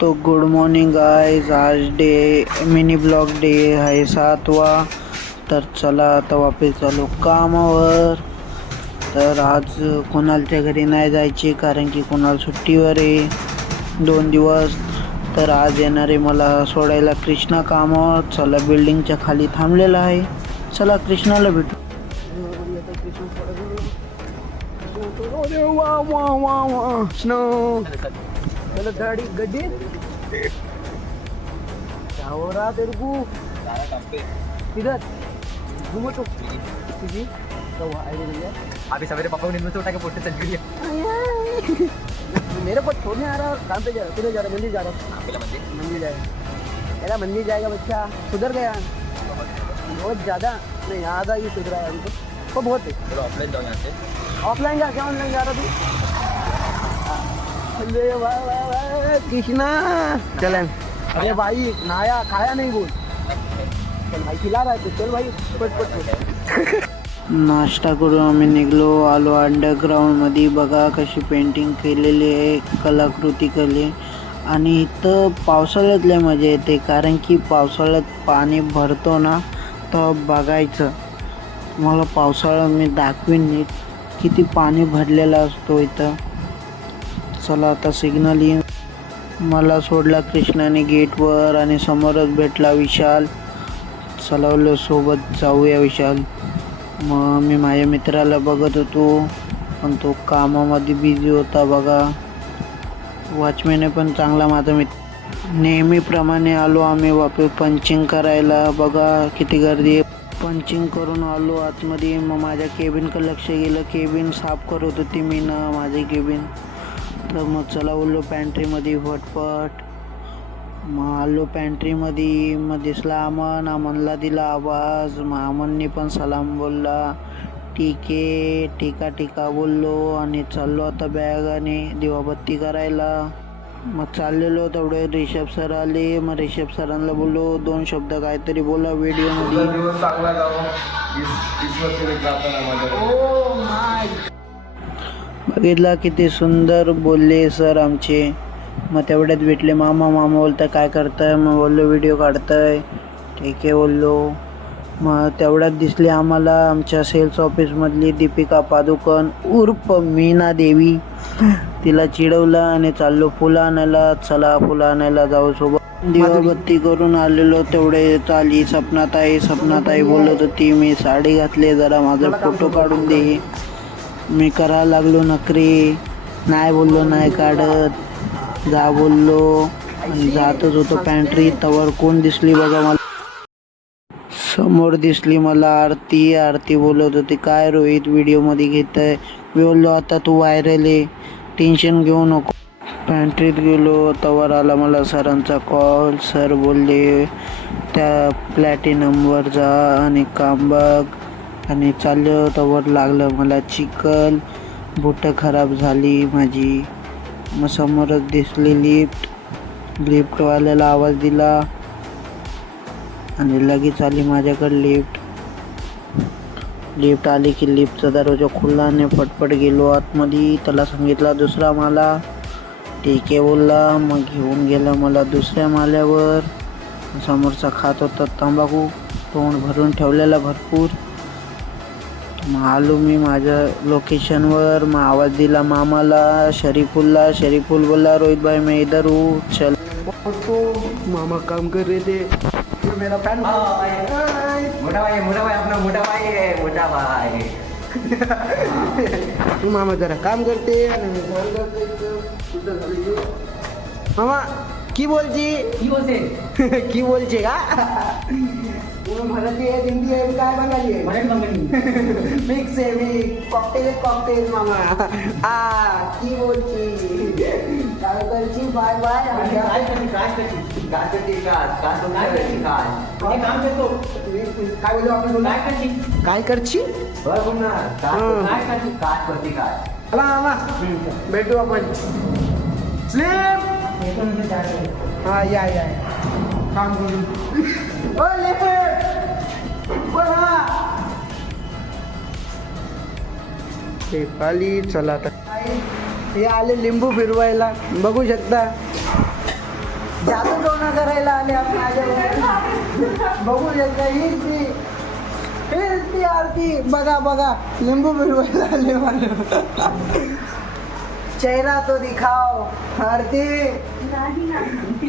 तो good morning guys. आज mini blog day आहे 7वा. तर चला आता वापस चालू कामावर. तर आज कुणालच्या घरी नाही जायचे कारण की कुणाल सुट्टीवर आहे 2 दिवस. तर आज येणारे मला सोडायला कृष्णा कामावर. चला बिल्डिंगच्या खाली थांबलेला आहे. चला कृष्णाला भेटू. चलो गाड़ी गड्डी क्या हो रहा तेरे को किधर घूमो तो तुझी तो आईडी मिल गया. अभी सवेरे पापा को नींद में से उठा के पोटे चल गई. मेरे को छोड़ने आ रहा. काम पे जा रहा. किधर जा रहा? मंदिर जा रहा. मंदिर जाएगा. मेरा मंदिर जाएगा बच्चा. सुधर गया बहुत ज़्यादा नहीं. आधा ही सुधरा है अभी तो बहुत है. चलो ऑफलाइन जाओ यहाँ से. ऑफलाइन जा क्या ऑनलाइन जा रहा तू. अरे वाह वाह वाह कृष्णा. चल अरे भाई नाया खाया नहीं बोल. चल भाई खिला रहा है तो चल भाई पट. नाश्ता करून आम्ही निघलो. आलो अंडरग्राऊंडमध्ये. बघा कशी पेंटिंग केलेली आहे, कलाकृती केली. आणि इथं पावसाळ्यात लय मजा येते कारण की पावसाळ्यात पाणी भरतो ना तर बघायचं. मला पावसाळा मी दाखवीन नीट किती पाणी भरलेलं असतो इथं. चला आता सिग्नल येईन. मला सोडला कृष्णाने गेटवर आणि समोरच भेटला विशाल. चलावलं सोबत जाऊया विशाल. मग मी माझ्या मित्राला बघत होतो पण तो कामामध्ये बिझी होता. बघा वॉचमॅन आहे पण चांगला माझा मित्र. नेहमीप्रमाणे आलो आम्ही वापस पंचिंग करायला. बघा किती गर्दी आहे. पंचिंग करून आलो आतमध्ये. मग माझ्या केबिनकडे लक्ष गेलं. केबिन साफ करत होती मी ना माझी केबिन. तर मग चला बोललो पॅन्ट्रीमध्ये फटफट. मग आलो पॅन्ट्रीमध्ये. मग दिसला अमन. अमनला दिला आवाज. मग अमनने पण सलाम बोलला. ठीक आहे टीका टीका बोललो आणि चाललो आता बॅग आणि दिवाबत्ती करायला. मग चाललेलो तेवढे रिषभ सर आले. मग रिषभ सरांना बोललो 2 शब्द काहीतरी बोला व्हिडिओमध्ये. बघितला किती सुंदर बोलले सर आमचे. मग तेवढ्यात भेटले मामा. मामा बोलताय काय करताय. मग बोललो व्हिडिओ काढताय. ठीक आहे बोललो. मग तेवढ्यात दिसली आम्हाला आमच्या सेल्स ऑफिसमधली दीपिका पादुकोण उर्फ मीना देवी. तिला चिडवलं आणि चाललो फुलं आणायला. चला फुलं आणायला जाऊ सोबत. दिवाबत्ती करून आलेलो तेवढे चाली सपनाताई बोलत होती मी साडी घातली जरा माझा फोटो काढून दे. मी करायला लागलो नखरे. नाही बोललो नाही काढत. जा बोललो आणि जातच होतो पॅन्ट्री. तवर कोण दिसली बघा मला. समोर दिसली मला आरती बोलत होती काय रोहित व्हिडिओमध्ये घेत आहे. मी बोललो आता तू व्हायरल आहे टेन्शन घेऊ नको. पॅन्ट्रीत गेलो तवर आला मला सरांचा कॉल. सर बोलले त्या प्लॅटिनमवर जा आणि काम बघ. आणि चाललं तवर लागलं मला चिखल. बुटं खराब झाली माझी. मग समोरच दिसली लिफ्टवाल्याला आवाज दिला आणि लगेच आली माझ्याकडे लिफ्ट आली की लिफ्टचा दरवाजा खुलला आणि फटफट गेलो आतमध्ये. त्याला सांगितला दुसरा माला. ठीक आहे बोलला. मग घेऊन गेला मला दुसऱ्या माल्यावर. समोरचा खात होता तंबाखू तोंड भरून ठेवलेला भरपूर. मग आलो मी माझ्या लोकेशनवर. मग आवाज दिला मामाला शरीफुलला. शरीफुल बोला रोहित भाई मैं इधर हूँ चल. मामा काम कर रहे थे. मेरा फैन मोटा भाई अपना मोटा भाई. तू मामा जरा काम करते. मामा की बोलचे का मराठी आहे हिंदी आहे काय बघाली आहे मिक्स आहे. मी कॉकटेल मामा. की बोलची काय करची बाय बाय. काय बोलू आपण काय करची मामा भेटू आपण. स्लीप हा या काम करू. चला आता हे आले लिंबू फिरवायला बघू शकता. फिरवायला आले आपण माझ्या बघू शकता हीच ती आरती बघा बघा लिंबू फिरवायला आले मला चेहरा तो दिखाओ आरती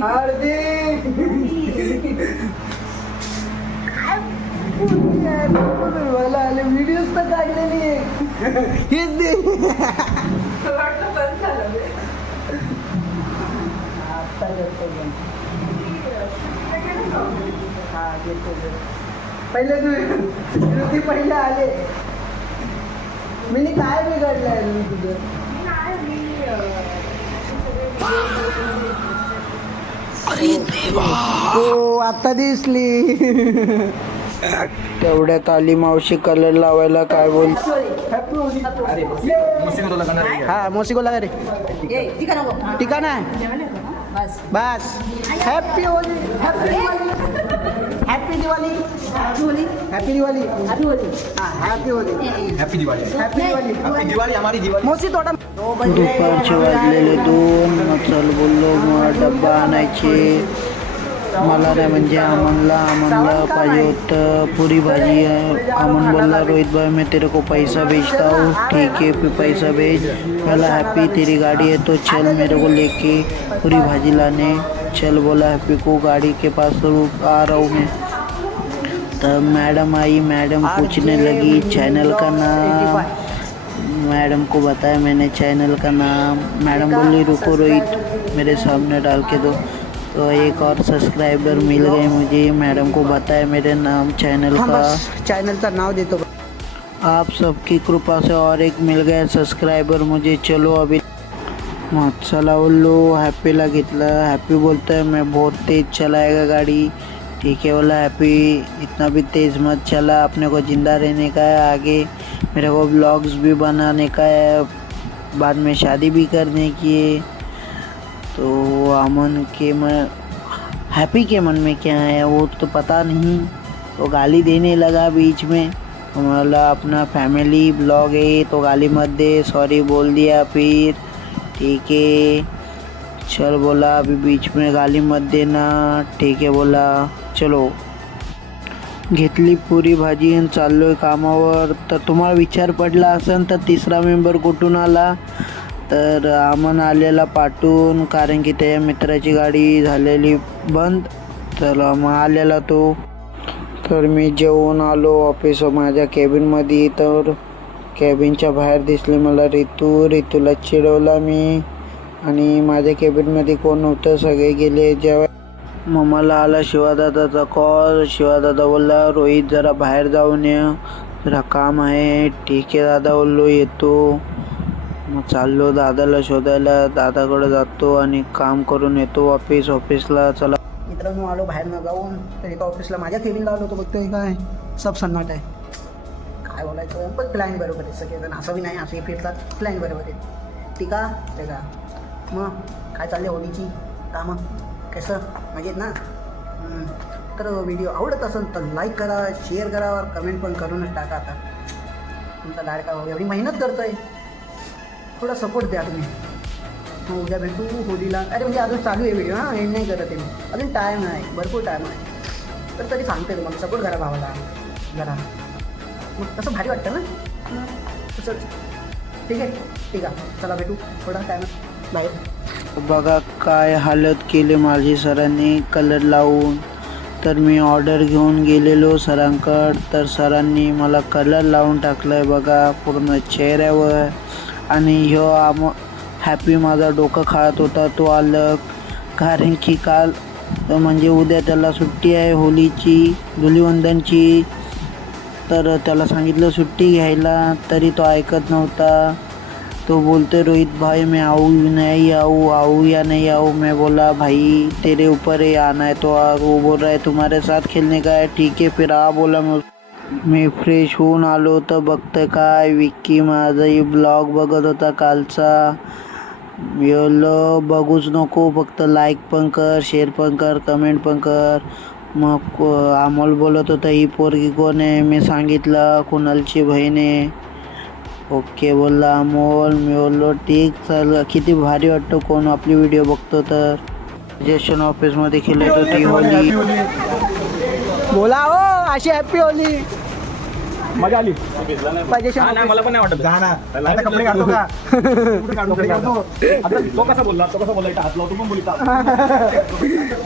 आरती फिरवायला आले व्हिडिओज तर काढलेली हीच दे पहिले तू पहिले आले मी काय बिघडलंय तुझं हो आता दिसली तेवढ्यात आली मावशी कलर लावायला काय बोल हा मौसी को लगा रे टीका नाही बस happy Holi happy Diwali happy Diwali happy Holi happy Diwali happy Diwali happy Diwali हमारी दिवाळी मौसी थोडा दुपारचे वाजलेले 2 चल बोललो मग डब्बा आणायचे मला नाही म्हणजे आमनला पाहिजे होतं पुरी भाजी अमन बोलला रोहित भाई मैं तेरे को पैसा भेजता हूँ ठीक है पैसा भेज बोला हैप्पी तेरी गाड़ी है तो चल मेरे को लेके पूरी भाजी लाने चल बोला हैप्पी को गाड़ी के पास आ रहा हूँ मैं तब मैडम आई मैडम पूछने लगी चैनल का नाम मैडम को बताया मैंने चैनल का नाम मैडम बोली रुको रोहित मेरे सामने डाल के दो तो एक और सब्सक्राइबर मिल गए मुझे मैडम को बताया मेरे नाम चैनल का नाव देतो आप सबकी कृपा से और एक मिल गया सब्सक्राइबर मुझे चलो अभी मग चला बोललो हॅपीला घेतलं हॅपी बोलता है मैं बहुत तेज़ चलाएगा गाड़ी ठीक है बोला हैप्पी इतना भी तेज़ मत चला अपने को ज़िंदा रहने का है आगे मेरे को ब्लॉग्स भी बनाने का है बाद में शादी भी करने की है तो अमन के मन हैप्पी के मन में क्या है वो तो पता नहीं तो गाली देने लगा बीच में बोला अपना फैमिली ब्लॉग है तो गाली मत दे सॉरी बोल दिया फिर ठीक है चल बोला अभी बीच में गाली मत देना ठीक है बोला चलो घेतली पुरी भाजी आणि चाललोय कामावर तर तुम्हाला विचार पडला असेल तर तिसरा मेंबर कुठून आला तर अमन आलेला पाठवून कारण की त्या मित्राची गाडी झालेली बंद तर मग आलेला तो तर मी जेवून आलो ऑफिस माझ्या केबिनमध्ये तर केबिनच्या बाहेर दिसली मला रितूला चिडवला मी आणि माझ्या केबिनमध्ये कोण नव्हतं सगळे गेले जेव्हा मग मला आला शिवादादाचा कॉल शिवादादा बोलला रोहित जरा बाहेर जाऊन ये जरा काम आहे ठीक आहे दादा बोललो येतो मग चाललो दादाला शोधायला दादाकडे जातो आणि काम करून येतो ऑफिसला चला मित्रांनो आलो बाहेर न जाऊन तर एका ऑफिसला माझ्या केबिनला आलो तो बघतोय काय सब सन्नाट आहे काय बोलायचं पण प्लॅन बरोबर आहे सगळेजण असं बी नाही असे फिरतात प्लॅन बरोबर आहे ठीक आहे ते का मग काय चालले होळीची कामं कसं मजेत ना तर व्हिडिओ आवडत असेल तर लाईक करा शेअर करा और कमेंट पण करूनच टाका आता तुमचा लाडका एवढी मेहनत करतो आहे थोडा सपोर्ट द्या तुम्ही मग उद्या भेटू होळीला अरे म्हणजे अजून चालू आहे व्हिडिओ हां एंड नाही करत आहे मी अजून टाईम आहे भरपूर टाईम आहे तर तरी सांगते तुम्हाला सपोर्ट करा भावाला जरा मग तसं भारी वाटतं ना तसं ठीक आहे चला भेटू थोडा टाईम बाहेर बघा काय हालत केली माझी सरांनी कलर लावून तर मी ऑर्डर घेऊन गेलेलो सरांकडं तर सरांनी मला कलर लावून टाकलं आहे बघा पूर्ण चेहऱ्यावर आणि ह्यो हॅपी माझा डोकं खात होता तो आलं कारण की काल म्हणजे उद्या त्याला सुट्टी आहे होलीची धुलीवंदनची तर त्याला सांगितलं सुट्टी घ्यायला तरी तो ऐकत नव्हता तो बोलते रोहित भाई मैं आऊँ या नहीं आऊँ मैं बोला भाई तेरे ऊपर ही आना है तो आ वो बोल रहा है तुम्हारे साथ खेलने का है ठीक है फिर आ बोला मी फ्रेश होऊन आलो तर बघतं काय विक्की माझाही ब्लॉग बघत होता कालचा बोललो बघूच नको फक्त लाईक पण कर शेअर पण कर कमेंट पण कर मग अमोल बोलत होता ही पोरगी कोण आहे मी सांगितलं कुणालची बहीण आहे ओके बोलला अमोल मी बोललो ठीक चाल किती भारी वाटतं कोण आपली व्हिडिओ बघतो तर जेशन ऑफिस मध्ये खेळत होती होली. बोला हो अशी हॅपी होली. मजा आली. पाहिजे मला पण नाही वाटत. जा ना. आता कपडे काढतो का? कुठे काढतो? आता तो कसा बोलला इथं हात लावतो पण बोलता.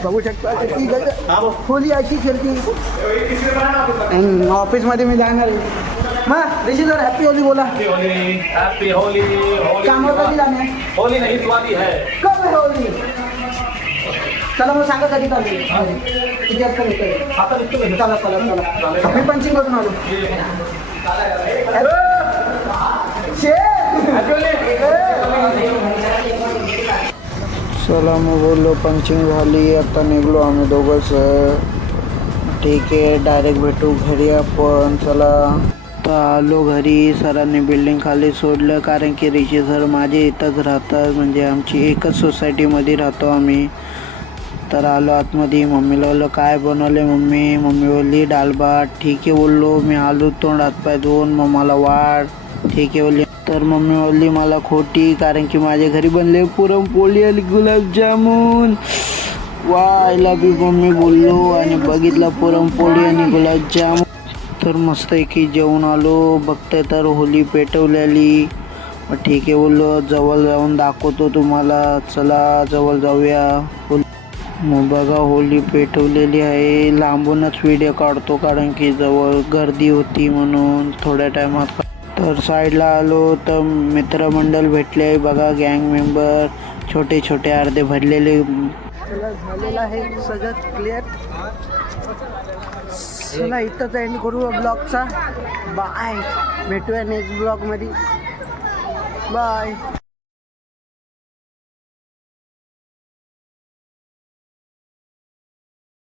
बघू शकता होली अशी खेळती. ऑफिस मध्ये मी जाणार मग ऋषी सर हॅपी होली बोला. Happy Holy. कामावर कधी जाणार? होली नहीं दिवाली है. कब है होली? चला मग सांगा कधी चालू किती वाजता निघतोय? आता निघतो मी. चला मी पंचिंग करून आलो. चला मग बोललो पंचिंग झाली. आता निघलो आम्ही दोघंच. ठीक आहे डायरेक्ट भेटू घरी आपण. चला तर आलो घरी. सरांनी बिल्डिंग खाली सोडलं कारण की ऋषी सर माझे इथंच राहतात. म्हणजे आमची एकच सोसायटीमध्ये राहतो आम्ही. तर आलो आतमध्ये. मम्मीला बोललो काय बनवले मम्मी? मम्मी बोलली डाळ भात. ठीक आहे बोललो मी. आलो तोंड हातपाय धुवून. मग मला वाढ. ठीक आहे बोलली. तर मम्मी बोलली मला खोटी कारण की माझ्या घरी बनले पुरणपोळी आणि गुलाबजामुन. वायला बी मम्मी बोललो आणि बघितलं पुरणपोळी आणि गुलाबजामुन. तर मस्त की जेवून आलो. बघते तर होली पेटवलेली. मग ठीक आहे बोललो जवळ जाऊन दाखवतो तुम्हाला. चला जवळ जाऊया. मग बघा होली पेटवलेली आहे. लांबूनच व्हिडिओ काढतो कारण की जवळ गर्दी होती म्हणून थोड्या टायमात. तर साईडला आलो तर मित्रमंडळ भेटले. बघा गँग मेंबर छोटे छोटे अर्धे भरलेले. झालेलं आहे सगळं क्लिअर. चला इथंच एंड करू ब्लॉगचा. बाय. भेटूया नेक्स्ट ब्लॉगमध्ये. बाय.